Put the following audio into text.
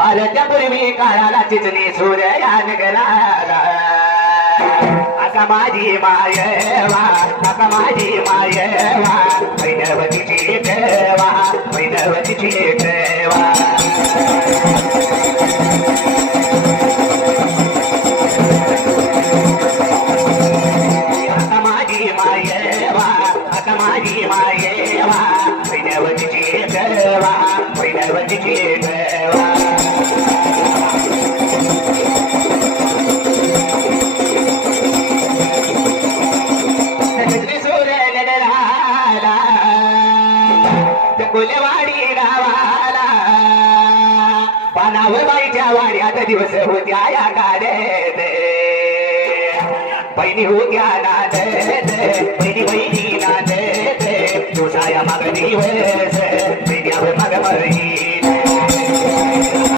आलत्या पूर्वी काळाला चिचणी सूर्यान गेला आता माझी मायवा आता माझी मायवा वैनवतीची ठेवा वैनवतीची ठेवा आता माझी मायवा आता माझी मायवा वैनवतीची ठेवा वैनवतीची ठेवा कुलवाडी गावाला पानावर बाईच्या वाड्यात दिवस होत्या या गाड्यात बहिणी होत्या नांदत बहिणी बहिणी नांदत तुळसाया माग दिवस बहिण्यावर माग मरी